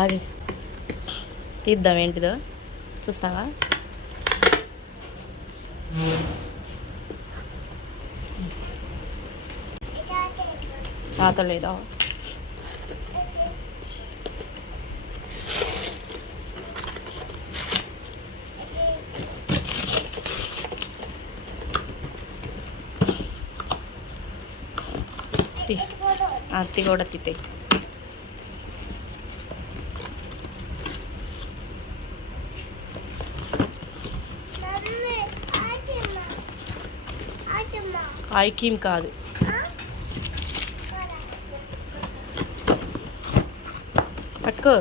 ఆగి తీద్దాం ఏంటిదో చూస్తావా. రాతలేదా? అత్తి కూడా తిత్తే. ఐకీమ్ కాదు, పట్టుకో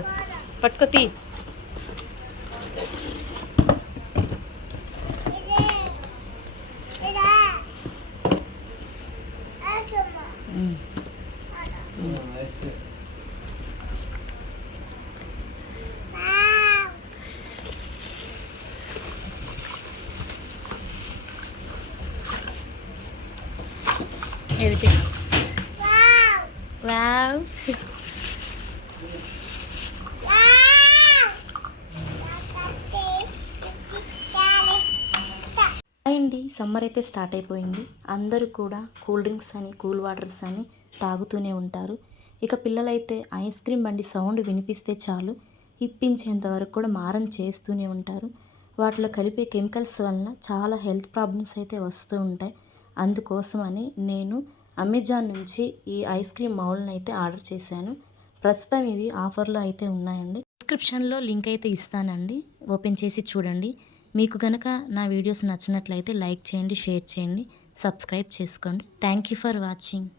పట్టుకో తీ. ఏది వావ్ అండి. సమ్మర్ అయితే స్టార్ట్ అయిపోయింది. అందరూ కూడా కూల్ డ్రింక్స్ అని కూల్ వాటర్స్ అని తాగుతూనే ఉంటారు. ఇక పిల్లలైతే ఐస్ క్రీమ్ బండి సౌండ్ వినిపిస్తే చాలు ఇప్పించేంత వరకు కూడా మారం చేస్తూనే ఉంటారు. వాటిలో కలిపే కెమికల్స్ వలన చాలా హెల్త్ ప్రాబ్లమ్స్ అయితే వస్తూ ఉంటాయి. అందుకోసమని నేను అమెజాన్ నుంచి ఈ ఐస్ క్రీమ్ మౌల్ని అయితే ఆర్డర్ చేశాను. ప్రస్తుతం ఇవి ఆఫర్లో అయితే ఉన్నాయండి. డిస్క్రిప్షన్లో లింక్ అయితే ఇస్తానండి, ఓపెన్ చేసి చూడండి. మీకు కనుక నా వీడియోస్ నచ్చినట్లయితే లైక్ చేయండి, షేర్ చేయండి, సబ్స్క్రైబ్ చేసుకోండి. Thank you for watching.